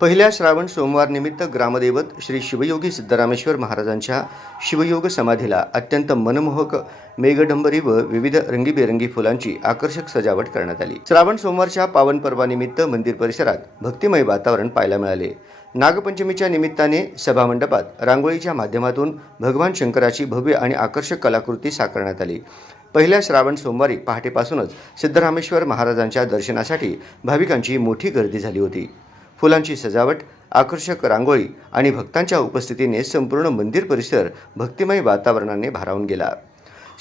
पहिल्या श्रावण सोमवार निमित्त ग्रामदैवत श्री शिवयोगी सिद्धरामेश्वर महाराजांच्या शिवयोग समाधीला अत्यंत मनमोहक मेघडंबरी व विविध रंगीबेरंगी फुलांची आकर्षक सजावट करण्यात आली। श्रावण सोमवारच्या पावन पर्वानिमित्त मंदिर परिसरात भक्तिमय वातावरण पाहायला मिळाले। नागपंचमीच्या निमित्ताने सभामंडपात रांगोळीच्या माध्यमातून भगवान शंकराची भव्य आणि आकर्षक कलाकृती साकारण्यात आली। पहिल्या श्रावण सोमवारी पहाटेपासूनच सिद्धरामेश्वर महाराजांच्या दर्शनासाठी भाविकांची मोठी गर्दी झाली होती। फुलांची सजावट, आकर्षक रांगोळी आणि भक्तांच्या उपस्थितीने संपूर्ण मंदिर परिसर भक्तिमय वातावरणाने भारावून गेला।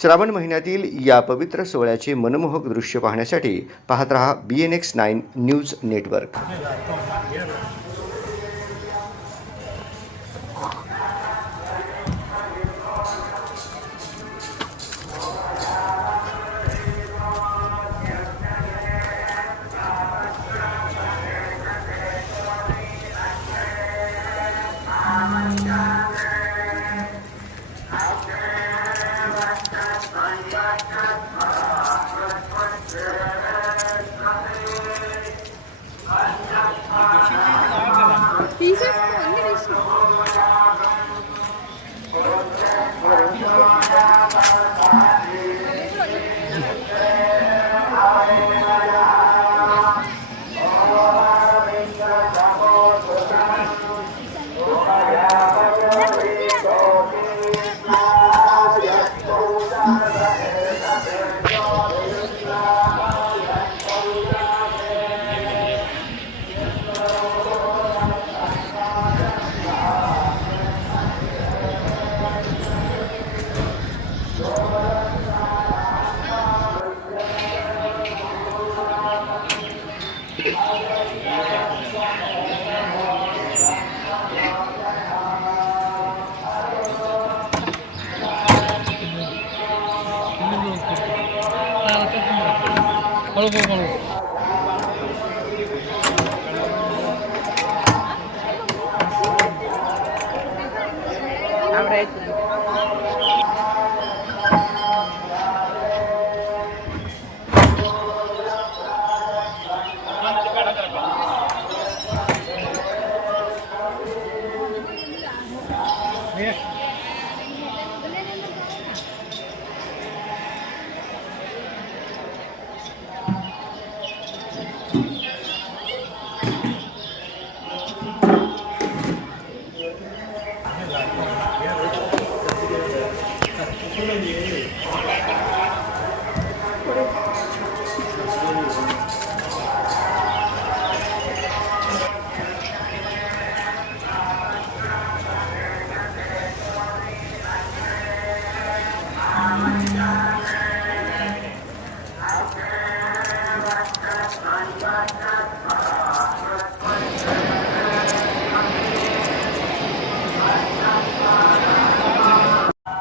श्रावण महिन्यातील या पवित्र सोहळ्याचे मनमोहक दृश्य पाहण्यासाठी पाहत रहा BNX9 न्यूज नेटवर्क।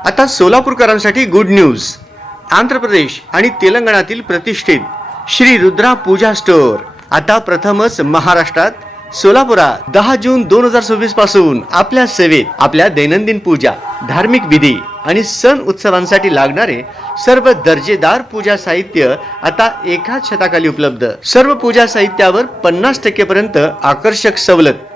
आता सोलापूरकरांसाठी गुड न्यूज। आंध्र प्रदेश आणि तेलंगणातील प्रतिष्ठित श्री रुद्रा पूजा स्टोअर आता प्रथमच महाराष्ट्रात सोलापुरात 10 जून 2026 पासून आपल्या सेवेत। आपल्या दैनंदिन पूजा, धार्मिक विधी आणि सण उत्सवांसाठी लागणारे सर्व दर्जेदार पूजा साहित्य आता एकाच छताखाली उपलब्ध। सर्व पूजा साहित्यावर 50% पर्यंत आकर्षक सवलत।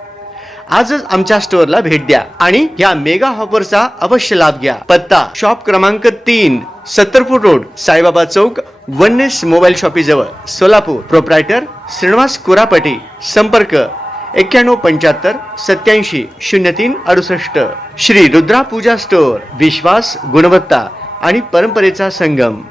आजच आमच्या स्टोअरला भेट द्या आणि या मेगा ऑफरचा अवश्य लाभ घ्या। पत्ता शॉप क्रमांक 3, 70 फूट रोड, साईबाबा चौक, वननेस मोबाईल शॉपी जवळ, सोलापूर। प्रोप्रायटर श्रीनिवास कुरापटी। संपर्क 9175 87 03 68। श्री रुद्रा पूजा स्टोअर, विश्वास, गुणवत्ता आणि परंपरेचा संगम।